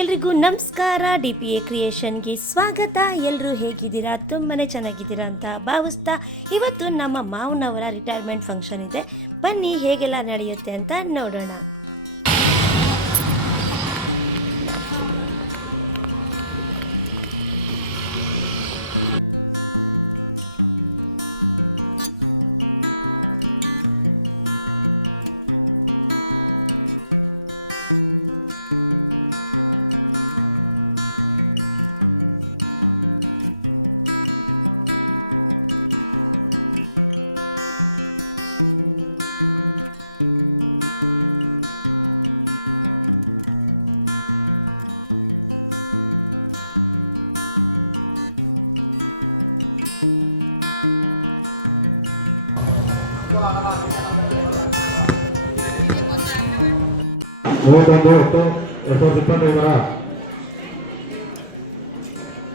ಎಲ್ರಿಗೂ ನಮಸ್ಕಾರ. DPA ಕ್ರಿಯೇಷನ್ಗೆ ಸ್ವಾಗತ. ಎಲ್ಲರೂ ಹೇಗಿದ್ದೀರಾ? ತುಂಬಾ ಚೆನ್ನಾಗಿದ್ದೀರಾ ಅಂತ ಭಾವಿಸ್ತಾ ಇವತ್ತು ನಮ್ಮ ಮಾವನವರ ರಿಟೈರ್ಮೆಂಟ್ ಫಂಕ್ಷನ್ ಇದೆ. ಬನ್ನಿ ಹೇಗೆಲ್ಲ ನಡೆಯುತ್ತೆ ಅಂತ ನೋಡೋಣ.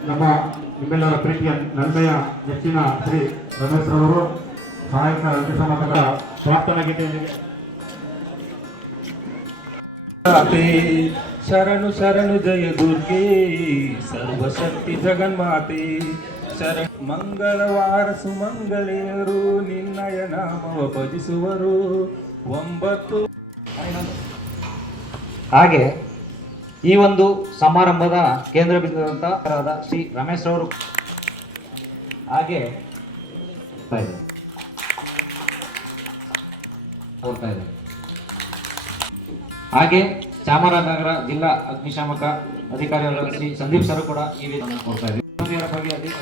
ನಮ್ಮ ನಿಮ್ಮೆಲ್ಲರ ಪ್ರೀತಿಯ ನನ್ಮೆಯ ನೆಚ್ಚಿನ ಶ್ರೀ ರಮೇಶ್ ರವರು ಸಹಾಯಕ ಅಗ್ನಿಶಾಮಕರ ಪ್ರಾರ್ಥನಾ ಗೀತೆಯೊಂದಿಗೆ ಶರಣು ಶರಣು ಜಯ ದುರ್ಗೆ ಸರ್ವಶಕ್ತಿ ಜಗನ್ಮಾತೆ ಶರಣ ಮಂಗಳವಾರ ಸುಮಂಗಳೆಯರು ನಿನ್ನಯ ನಾಮವ ಭಜಿಸುವರು. 9 ಹಾಗೆ ಈ ಒಂದು ಸಮಾರಂಭದ ಕೇಂದ್ರ ಬಿಂದುವಾದ ಶ್ರೀ ರಮೇಶ್ ರವರು ಹಾಗೆ ಹಾಗೆ ಚಾಮರಾಜನಗರ ಜಿಲ್ಲಾ ಅಗ್ನಿಶಾಮಕ ಅಧಿಕಾರಿಗಳ ಶ್ರೀ ಸಂದೀಪ್ ಸರ್ ಕೂಡ ಈ ವೇದಿಕೆಯನ್ನು ಕೊಡ್ತಾ ಇದ್ದಾರೆ.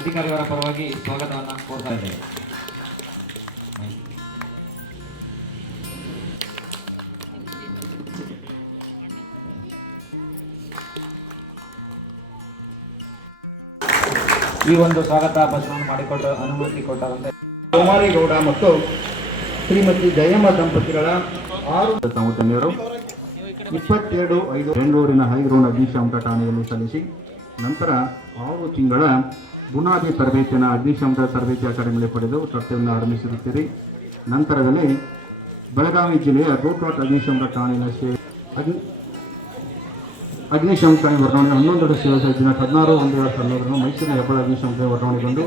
ಅಧಿಕಾರಿಯವರ ಪರವಾಗಿ ಸ್ವಾಗತವನ್ನು ಕೋರ್ತಾ ಇದ್ದೇವೆ. ಈ ಒಂದು ಸ್ವಾಗತ ಭಾಷಣವನ್ನು ಮಾಡಿಕೊಟ್ಟ ಅನುಮತಿ ಕೊಟ್ಟರಂತೆ ಕುಮಾರಿಗೌಡ ಮತ್ತು ಶ್ರೀಮತಿ ಜಯಮ್ಮ ದಂಪತಿಗಳ 6 ಸಂವತನಿಯರು 22/5 ಬೆಂಗಳೂರಿನ ಹೈಗ್ರೌಂಡ್ ಅಗ್ನಿಶಾಮಕ ಠಾಣೆಯಲ್ಲಿ ಸಲ್ಲಿಸಿ ನಂತರ 6 ತಿಂಗಳ ಬುನಾದಿ ತರಬೇತಿಯನ್ನು ಅಗ್ನಿಶಾಮಕ ತರಬೇತಿ ಅಕಾಡೆಮಿಯಲ್ಲಿ ಪಡೆದು ಕರ್ತವ್ಯವನ್ನು ಆರಂಭಿಸಿರುತ್ತೀರಿ. ನಂತರದಲ್ಲಿ ಬೆಳಗಾವಿ ಜಿಲ್ಲೆಯ ಗೋಕಾಕ್ ಅಗ್ನಿಶಾಮಕ ಠಾಣೆಯಲ್ಲಿ ಅಗ್ನಿಶಾಮಕ ವರ್ಗಾವಣೆ 11 ಸೇವಾ ದಿನ 16/1/2014 ಮೈಸೂರಿನ ಹೆಬ್ಬಾಳ ಅಗ್ನಿಶಾಮಕ ವರ್ಗಾವಣೆಗೊಂಡು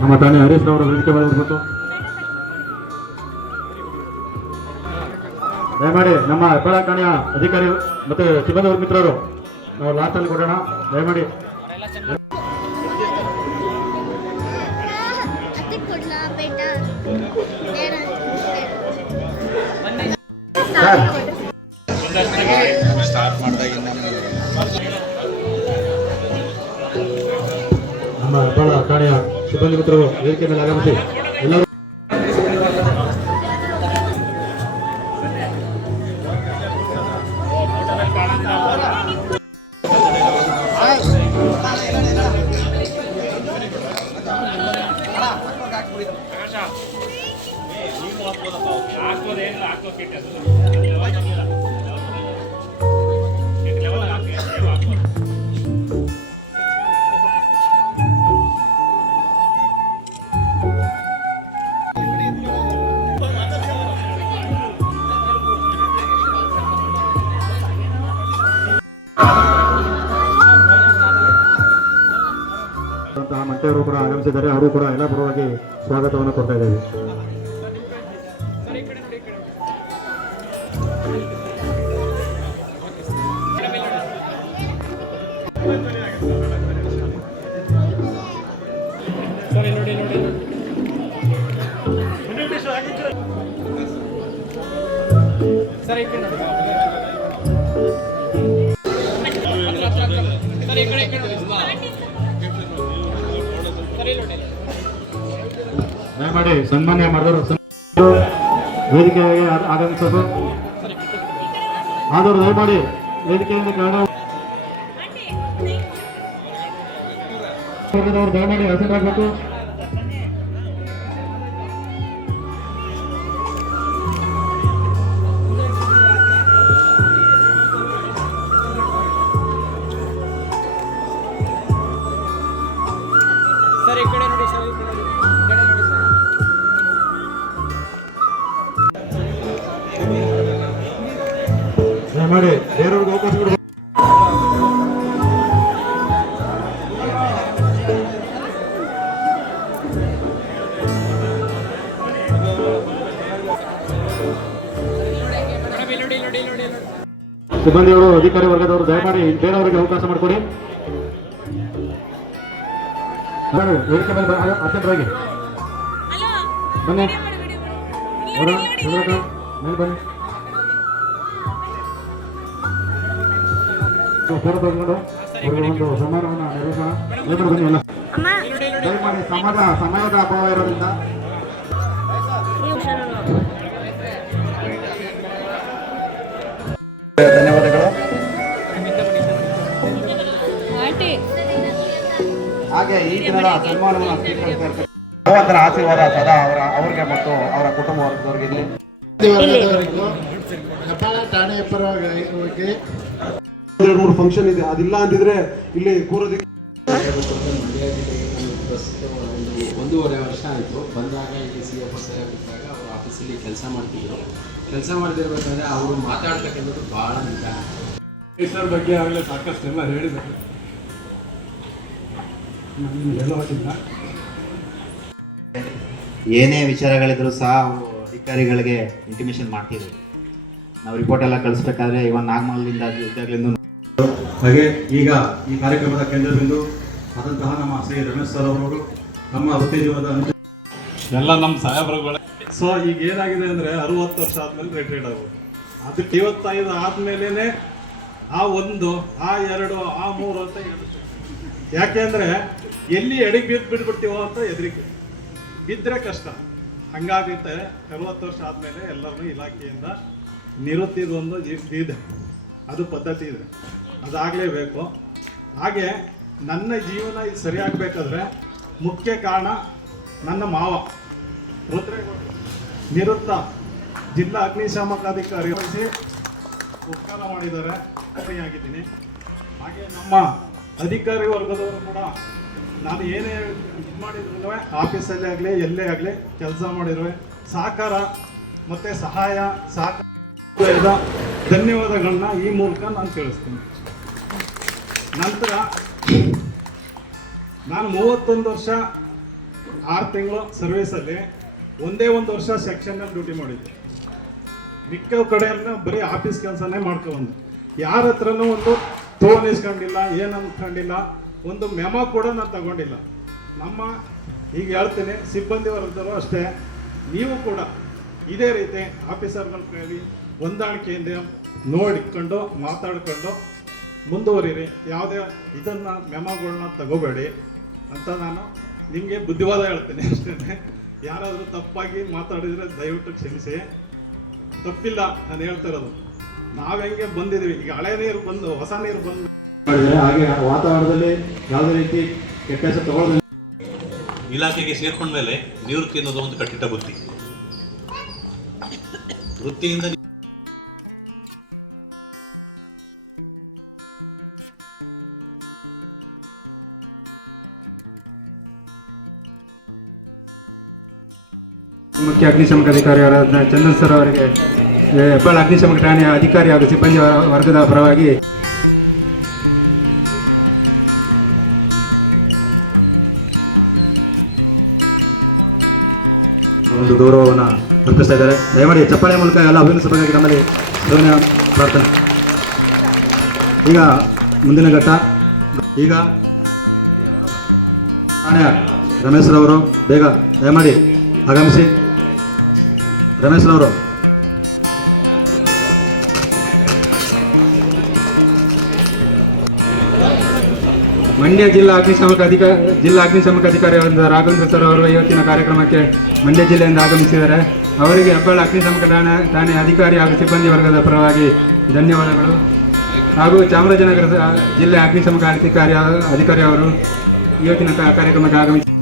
ನಮ್ಮ ಠಾಣೆ ಹರೀಶ್ ರವರ ವೇದಿಕೆ ಮಾಡಿರ್ಬೇಕು. ದಯಮಾಡಿ ನಮ್ಮ ಹೆಬ್ಬಾಳ ಠಾಣೆಯ ಅಧಿಕಾರಿ ಮತ್ತು ಸಿಬ್ಬಂದಿ ಮಿತ್ರರು ನಾವು ಲಾಸ್ಟಲ್ಲಿ ಕೊಡೋಣ. ದಯಮಾಡಿ ನಮ್ಮ ಹೆಬ್ಬಾಳ ಠಾಣೆಯ ಸಿಬ್ಬಂದಿ ಮಿತ್ರರು ವೇದಿಕೆ ಮೇಲೆ ಆಗಮಿಸಿ ಎಲ್ಲರೂ ಮಂಟೆಯವರು ಕೂಡ ಆಗಮಿಸಿದ್ದಾರೆ. ಅವರು ಕೂಡ ಎಲ್ಲ ಪರವಾಗಿ ಸ್ವಾಗತವನ್ನು ಕೊಡ್ತಾ ಇದ್ದೇವೆ. ದಯಮಾಡಿ ಸನ್ಮಾನ್ಯ ಮಾಡಿದವರು ವೇದಿಕೆಗೆ ಆಗಮಿಸೋದು ಆದವರು ದಯಮಾಡಿ ವೇದಿಕೆಯಿಂದ ದಯಮಾಡಿ ಹೆಸರಾಗಬೇಕು. ದಯಮಾಡಿ ಬೇರೆಯವ್ರಿಗೆ ಅವಕಾಶ ಕೊಡಿ. ಸಿಬ್ಬಂದಿಯವರು ಅಧಿಕಾರಿ ವರ್ಗದವರು ದಯಮಾಡಿ ಬೇರೆಯವರಿಗೆ ಅವಕಾಶ ಮಾಡಿಕೊಡಿ. ವೇದಿಕೆ ಮೇಲೆ ಅತ್ಯಂತರಾಗಿ ಬನ್ನಿ ಮೇಲೆ ಬನ್ನಿ. ಫೋಟೋ ತಗೊಂಡು ಅವರಿಗೆ ಒಂದು ಸನ್ಮಾನವನ್ನು ನೆರವೇರಿಸೋಣ. ದಯಮಾಡಿ ಬನ್ನಿ ಎಲ್ಲ ದಯಮಾಡಿ ಸಮಯದ ಅಭಾವ ಇರೋದ್ರಿಂದ ಧನ್ಯವಾದಗಳು. ಹಾಗೆ ಈ ದಿನದ ಸನ್ಮಾನವನ್ನು ಸ್ವೀಕರಿಸಿದ್ದಾರೆ. ಭಗವಂತನ ಆಶೀರ್ವಾದ ಸದಾ ಅವರಿಗೆ ಮತ್ತು ಅವರ ಕುಟುಂಬ ವರ್ಗದವರಿಗೆ ಇರಲಿ. ಹೆಬ್ಬಾಳ ಠಾಣೆ ಪರವಾಗಿ 2-3 ಫಂಕ್ಷನ್ ಇದೆ, ಅದಿಲ್ಲ ಅಂತಿದ್ರೆ ಇಲ್ಲಿ ಕೂರೋದಕ್ಕೆ. ಒಂದೂವರೆ ವರ್ಷ ಆಯಿತು ಬಂದಾಗ ಇಲ್ಲಿ CFO ಇದ್ದಾಗ ಅವರು ಆಫೀಸಲ್ಲಿ ಕೆಲಸ ಮಾಡ್ತಿದ್ರು. ಕೆಲಸ ಮಾಡ್ತಿರ್ಬೇಕಾದ್ರೆ ಅವರು ಮಾತಾಡ್ತಕ್ಕಂಥದ್ದು ಭಾಳ ನಿಜ. ಸರ್ ಬಗ್ಗೆ ಆಗಲೇ ಸಾಕಷ್ಟೆಲ್ಲ ಹೇಳಿದ್ದಾರೆ. ಏನೇ ವಿಚಾರಗಳಿದ್ರು ಸಹ ಅವರು ಅಧಿಕಾರಿಗಳಿಗೆ ಇಂಟಿಮೇಷನ್ ಮಾಡ್ತಿದ್ರು. ನಾವು ರಿಪೋರ್ಟ್ ಎಲ್ಲ ಕಳಿಸ್ಬೇಕಾದ್ರೆ ಇವನ್ ನಾಗಮಂಗಲದಿಂದ ಇದ್ದಾಗಲಿಂದ. ಹಾಗೆ ಈಗ ಈ ಕಾರ್ಯಕ್ರಮದ ಕೇಂದ್ರ ಬಿಂದು ಆದಂತಹ ನಮ್ಮ ಶ್ರೀ ರಮೇಶ್ ಸರ್ ಅವರು ನಮ್ಮ ವೃತ್ತಿ ಜೀವನದ ಎಲ್ಲ ನಮ್ಮ ಸಾಹೇಬ್ರುಗಳ. ಸೊ ಈಗ ಏನಾಗಿದೆ ಅಂದರೆ 60 ವರ್ಷ ಆದಮೇಲೆ ರಿಟೈರ್ಡ್ ಆಗ್ಬೋದು. ಅದಕ್ಕೆ 25 ಆದಮೇಲೆ ಆ 1 ಆ 2 ಆ 3 ಅಂತ ಹೇಳುತ್ತೆ. ಯಾಕೆಂದರೆ ಎಲ್ಲಿ ಎಡೆಗೆ ಬಿದ್ದುಬಿಡ್ತೀವೋ ಅಂತ ಹೆದರಿಕೆ, ಬಿದ್ದರೆ ಕಷ್ಟ. ಹಂಗಾಗುತ್ತೆ 40 ವರ್ಷ ಆದಮೇಲೆ ಎಲ್ಲರನ್ನೂ ಇಲಾಖೆಯಿಂದ ನಿವೃತ್ತಿದೊಂದು ಇದೆ, ಅದು ಪದ್ಧತಿ ಇದೆ, ಅದಾಗಲೇಬೇಕು. ಹಾಗೆ ನನ್ನ ಜೀವನ ಇದು ಸರಿಯಾಗಬೇಕಾದ್ರೆ ಮುಖ್ಯ ಕಾರಣ ನನ್ನ ಮಾವ ರುದ್ರೇಗೌಡ ನಿವೃತ್ತ ಜಿಲ್ಲಾ ಅಗ್ನಿಶಾಮಕ ಅಧಿಕಾರಿ ಉಪಕಾರ ಮಾಡಿದ್ದಾರೆ, ಆಗಿದ್ದೀನಿ. ಹಾಗೆ ನಮ್ಮ ಅಧಿಕಾರಿ ವರ್ಗದವರು ಕೂಡ ನಾನು ಏನೇ ಇದು ಮಾಡಿದ್ರು ಆಫೀಸಲ್ಲೇ ಆಗಲಿ ಎಲ್ಲೇ ಆಗಲಿ ಕೆಲಸ ಮಾಡಿರುವೆ ಸಹಕಾರ ಮತ್ತು ಸಹಾಯ ಧನ್ಯವಾದಗಳನ್ನ ಈ ಮೂಲಕ ನಾನು ತಿಳಿಸ್ತೀನಿ. ನಂತರ ನಾನು 31 ವರ್ಷ 6 ತಿಂಗಳು ಸರ್ವೀಸಲ್ಲಿ ಒಂದೇ 1 ವರ್ಷ ಸೆಕ್ಷನ್ನಲ್ಲಿ ಡ್ಯೂಟಿ ಮಾಡಿದ್ದೆ. ಮಿಕ್ಕ ಕಡೆಯಲ್ಲ ಬರೀ ಆಫೀಸ್ ಕೆಲಸನೇ ಮಾಡ್ಕೊಂಡು ಯಾರ ಹತ್ರನೂ ಒಂದು ಟೋನ್ ಇಸ್ಕೊಂಡಿಲ್ಲ, ಏನು ಅಂದ್ಕೊಂಡಿಲ್ಲ, ಒಂದು ಮೆಮೊ ಕೂಡ ನಾನು ತಗೊಂಡಿಲ್ಲ. ನಮ್ಮ ಈಗ ಹೇಳ್ತೀನಿ, ಸಿಬ್ಬಂದಿ ವರ್ಗದವರು ಅಷ್ಟೇ, ನೀವು ಕೂಡ ಇದೇ ರೀತಿ ಆಫೀಸರ್ಗಳ ಕೈಲಿ ಹೊಂದಾಣಿಕೆಯಿಂದ ನೋಡಿಕೊಂಡು ಮಾತಾಡ್ಕೊಂಡು ಮುಂದುವರಿರಿ. ಯಾವುದೇ ಇದನ್ನು ಮೆಮೊಗಳನ್ನ ತಗೋಬೇಡಿ ಅಂತ ನಾನು ನಿಮಗೆ ಬುದ್ಧಿವಾದ ಹೇಳ್ತೀನಿ ಅಷ್ಟೇ. ಯಾರಾದರೂ ತಪ್ಪಾಗಿ ಮಾತಾಡಿದರೆ ದಯವಿಟ್ಟು ಕ್ಷಮಿಸಿ. ತಪ್ಪಿಲ್ಲ ನಾನು ಹೇಳ್ತಿರೋದು. ನಾವು ಹೆಂಗೆ ಬಂದಿದ್ದೀವಿ, ಈಗ ಹಳೆ ನೀರು ಬಂದು ಹೊಸ ನೀರು ಬಂದು ಹಾಗೆ ವಾತಾವರಣದಲ್ಲಿ ಯಾವುದೇ ರೀತಿ ಕೆಟ್ಟ ಹೆಸರು ತಗೊಳ್ಳೋದು. ಇಲಾಖೆಗೆ ಸೇರ್ಕೊಂಡ ಮೇಲೆ ನಿವೃತ್ತಿ ಅನ್ನೋದು ಒಂದು ಕಟ್ಟಿಟ್ಟ ಬುತ್ತಿ. ವೃತ್ತಿಯಿಂದ ಮುಖ್ಯ ಅಗ್ನಿಶಾಮಕ ಅಧಿಕಾರಿಯವರಾದ ಚಂದನ್ ಸರ್ ಅವರಿಗೆ ಹೆಬ್ಬಾಳ ಅಗ್ನಿಶಾಮಕ ಠಾಣೆಯ ಅಧಿಕಾರಿ ಹಾಗೂ ಸಿಬ್ಬಂದಿ ವರ್ಗದ ಪರವಾಗಿ ಒಂದು ಗೌರವವನ್ನು ಅರ್ಪಿಸ್ತಾ ಇದ್ದಾರೆ. ದಯಮಾಡಿ ಚಪ್ಪಾಳೆ ಮೂಲಕ ಎಲ್ಲ ಅಭಿನಂದಿಸಬೇಕಾಗಿ ನಮ್ಮಲ್ಲಿ ಧನ್ಯ ಪ್ರಾರ್ಥನೆ. ಈಗ ಮುಂದಿನ ಘಟ್ಟ, ಈಗ ಠಾಣೆಯ ರಮೇಶ್ರವರು ಬೇಗ ದಯಮಾಡಿ ಆಗಮಿಸಿ. ರಮೇಶ್ರವರು ಮಂಡ್ಯ ಜಿಲ್ಲಾ ಅಗ್ನಿಶಾಮಕ ಅಧಿಕಾರಿ ರಾಘವೇಂದ್ರ ಸರ್ ಅವರು ಇವತ್ತಿನ ಕಾರ್ಯಕ್ರಮಕ್ಕೆ ಮಂಡ್ಯ ಜಿಲ್ಲೆಯಿಂದ ಆಗಮಿಸಿದ್ದಾರೆ. ಅವರಿಗೆ ಹೆಬ್ಬಾಳ ಅಗ್ನಿಶಾಮಕ ಠಾಣೆ ಅಧಿಕಾರಿ ಹಾಗೂ ಸಿಬ್ಬಂದಿ ವರ್ಗದ ಪರವಾಗಿ ಧನ್ಯವಾದಗಳು. ಹಾಗೂ ಚಾಮರಾಜನಗರ ಜಿಲ್ಲೆ ಅಗ್ನಿಶಾಮಕ ಅಧಿಕಾರಿ ಅವರು ಇವತ್ತಿನ ಕಾರ್ಯಕ್ರಮಕ್ಕೆ ಆಗಮಿಸಿ